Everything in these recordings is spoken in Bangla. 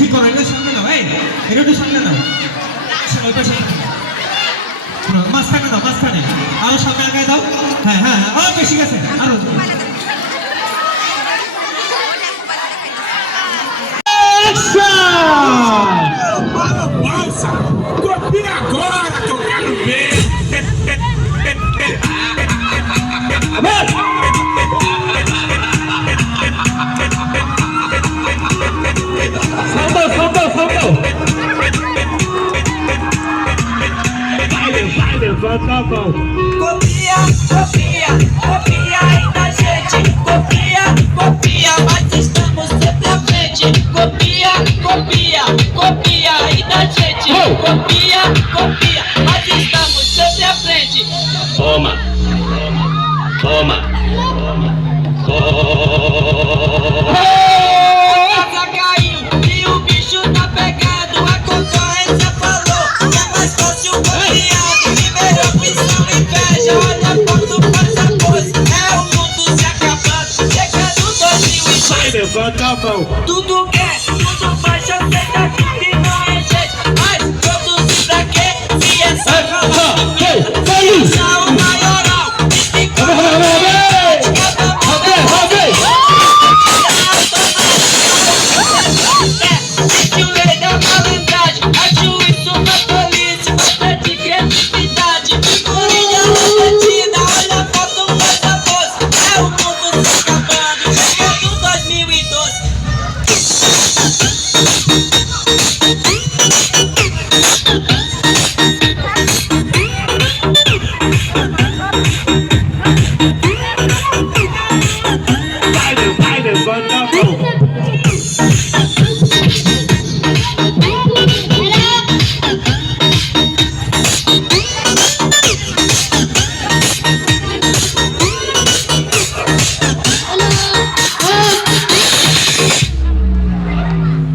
ঠিক করো, এটা সামনে নাও, এটা একটু সামনে নাও, মাঝখানে দাও, মাঝখানে আরো সামনে আগায় দাও। হ্যাঁ হ্যাঁ, বেশি গেছে, আরো copia agora que eu quero ver. Vai, levanta a mão. Copia, copia, copia aí da gente. Copia, copia, mas estamos sempre à frente. Copia, copia, copia aí da gente. Copia, copia, mas estamos sempre à frente. Toma, toma, toma, toma. A casa caiu e o bicho tá pegado. A concorrência falou que é mais fácil copiar. Primeira opção, inveja. Olha a foto, faz a pose. É o mundo se acabando. Chegando 2020. Vai, levanta a mão. Tudo quer, tudo faz, eu sei daqui que não é jeito. Mas produzir pra quê? Se é só falar achar o maioral e ficar cada o rei da malandragem. Acho isso uma tolice, falta de criatividade. Figurinha repetida, olha a foto, faz a pose. É o mundo se acabando, chegando 2012. Vai, levanta a mão.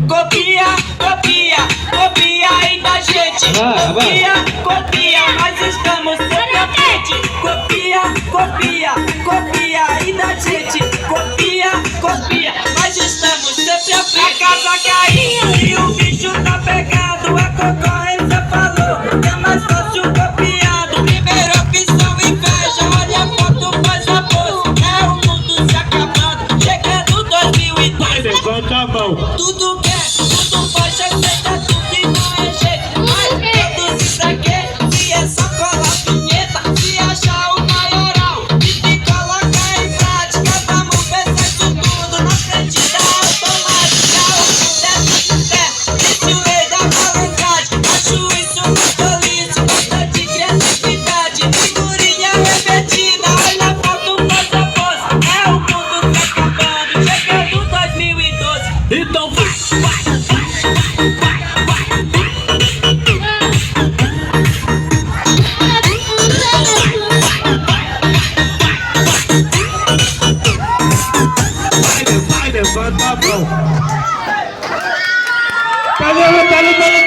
Copia, copia, copia aí da gente. Copia, copia, mas estamos sempre à frente. Copia, copia, copia aí da gente. Copia, copia, mas estamos sempre à frente. A casa caiu e o bicho tá pegado. A concorrência falou que é mais fácil copiado. Primeira opção, inveja. Olha a foto, faz a pose. É o mundo se acabando. Chegando 2012. Vai, levanta a mão. Tudo quer, tudo faz, aceita tudo e não é jeito. Mas produzir pra quê? Se é só colar vinheta, se achar o maioral e se colocar em prática, vamos pensar isso tudo na frente da automática. O mundo é fé, disse o rei da malandragem. Acho isso uma tolice, falta de criatividade. Figurinha repetida, olha a foto, faz a pose. É o mundo se acabando, chegando 2012. Então vai, vai, vai, vai, vai, vai. Vai, levanta a mão. Peraí.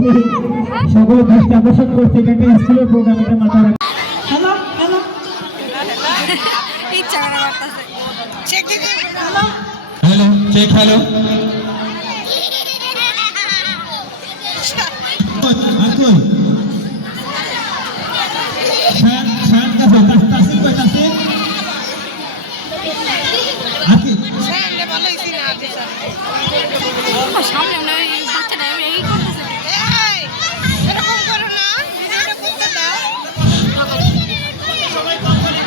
সকলের দৃষ্টি আকর্ষণ করছে এটা একটা স্কুলের প্রোগ্রাম, এটা মাথায় রাখবে। হ্যালো হ্যালো ইচ্ছা করে করতেছে হ্যালো চেক হ্যালো সামনে মনে হয় বাচ্চাটা এই করতেছে এরকম করো না এরকম করতে দাও ইচ্ছা করে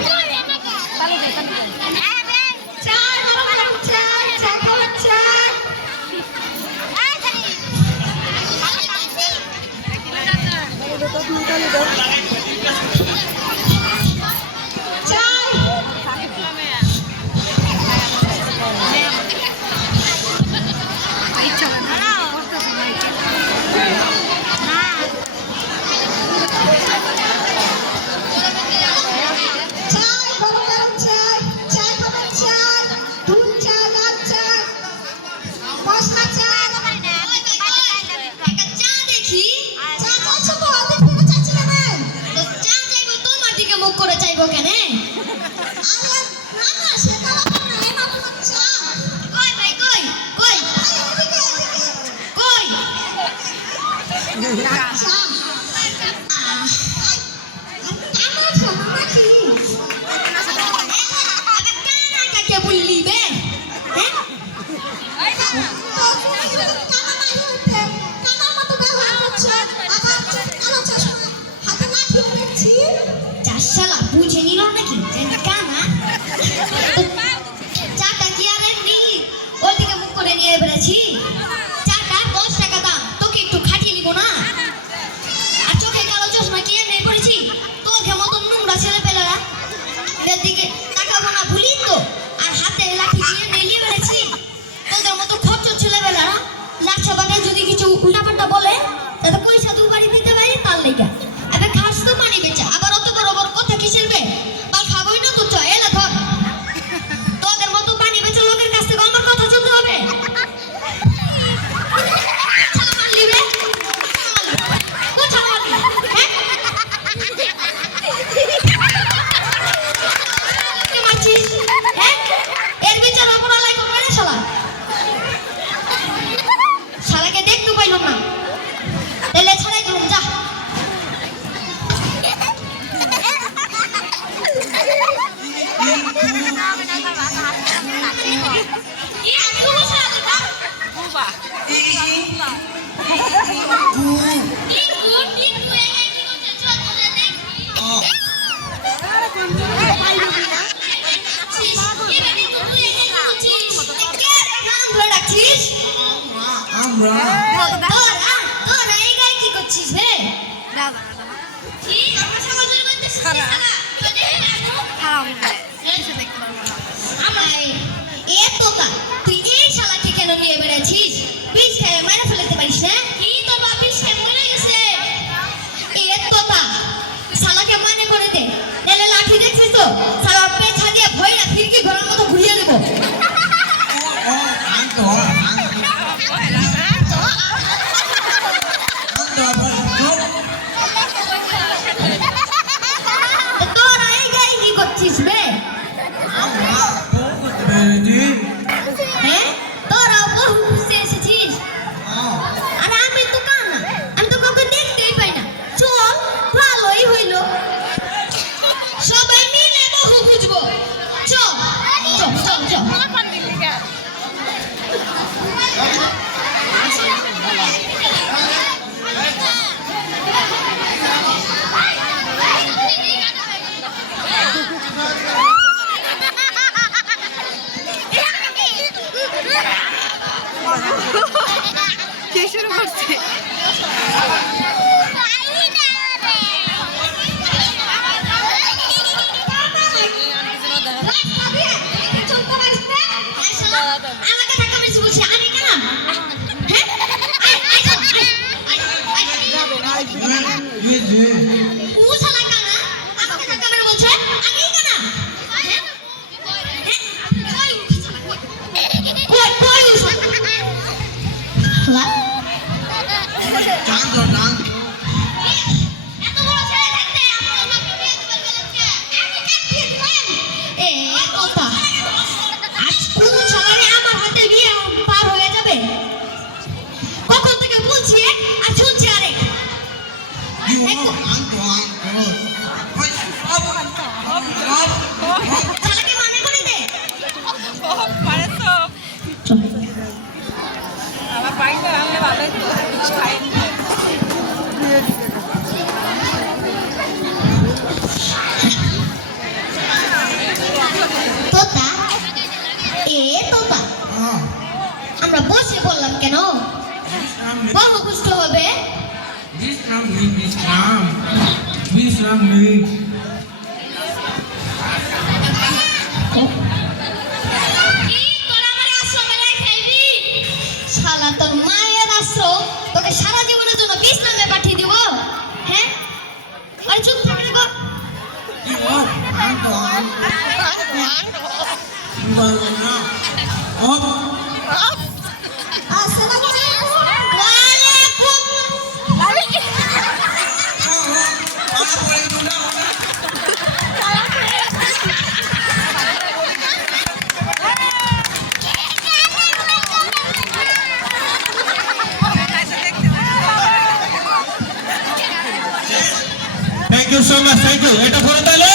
না করতেছে মুখ করে চাইবো কেন কই ভাই কই কই কই কাকে বললি বে চাষালা বুঝে নিল নাকি কানা চাটা কি আর এমনি ওই দিকে মুখ করে নিয়ে বেড়েছি চাটা 10 টাকা দাম তোকে একটু খাটিয়ে নিব না আর চোখে কালো চশমা কি এমনি পড়েছি তোকে মতন নোংরা ছেলে পেলেরা এদের দিকে তাকাবো না ভুলি তো আর হাতে লাঠি দিয়ে নিয়ে বেড়েছি তোদের মতো খচ্চর ছেলে পেলেরা লাচ্ছা বাটে যদি কিছু উল্টাপাল্টা বলে তাতে পয়সা দু বাড়ি দিতে পারি তার লেগে এবার খাস তো পানি বেচা আবার অত বড় বড় কথা কি ছিলবে বাল খাবোই না তো চল এলে ধর তোদের মতো পানি বেচা লোকের কাছ থেকে আমার কথা শুনতে হবে ছালা মারলি বে ছালা মারলি হ্যাঁ তুই মারছিস হ্যাঁ এর বিচার অপরালাই করবে না শালা শালাকে দেখতে পাইলাম না এলে ছাড়াই দিলাম যা তুই এই শালাকে কেন নিয়ে বেড়াচ্ছিস বিষ খেয়ে মেরে ফেলতে পারিস না কি তোর বাপ বিষ খেয়ে মরে গেছে এ তোতা শালাকে মানে করে দে নাহলে লাঠি দেখছিস তো শালা পেছা দিয়ে ভয়রা খিড়কি ঘোড়ার মতো ঘুরিয়ে দেবো তোরা এই গাড়ি কি করছিস বে হ্যাঁ তোরা বহু খুশি এসেছিস আর আমি তো কানা আমি তো কাউকে দেখতেই পাই না চল ভালোই হইলো সবাই মিলে বহু খুঁজবো চল চল চল চল কে শুরু করছে আমাকে ধাক্কা মেরেছি বলছি আমি কেন ও শালা কানা আমাকে ধাক্কা মেরে বলছে আমি কেন কই কই এত বড় ছেলে থাকতে আপনার মাকে বিয়ে দিতে গেলেন কে? আমি কাটিয়ে দিলাম। এ কথা। আজ কোন ছাড়ারে আমার হাতে বিয়ে পার হয়ে যাবে। কখন থেকে বলছি এক আর শুনছি আরেক। শালাকে মানে করে দে। পারে তো আমার পাইতে আমি ভালোই তো খাইনি তোতা তোতা আমরা বসে বললাম কেন বহু কষ্ট হবে শালা তোর মায়ের আশ্রম তোকে সারা জীবনের জন্য বিশ্রামে পাঠিয়ে দিব হ্যাঁ আরে চুপ থাকলে গো thank you so much thank you এটা করে তাহলে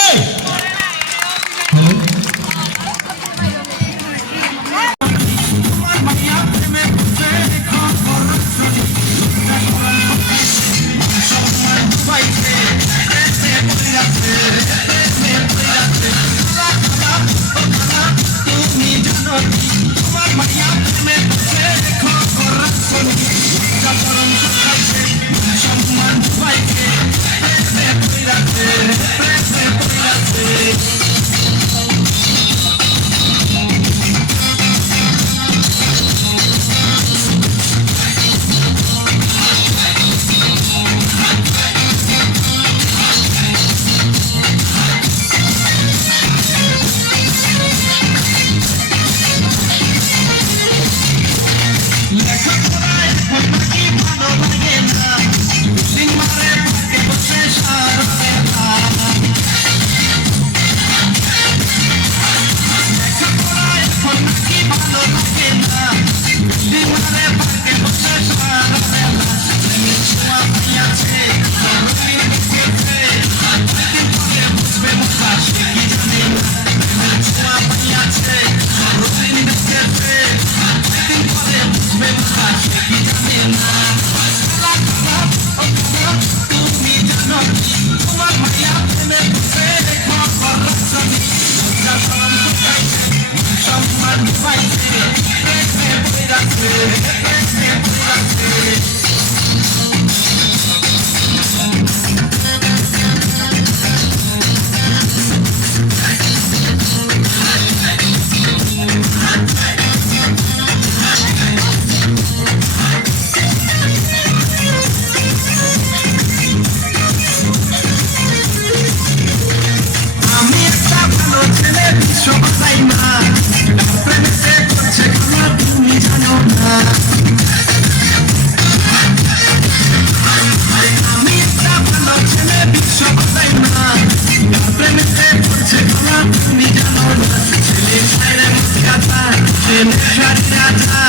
Shut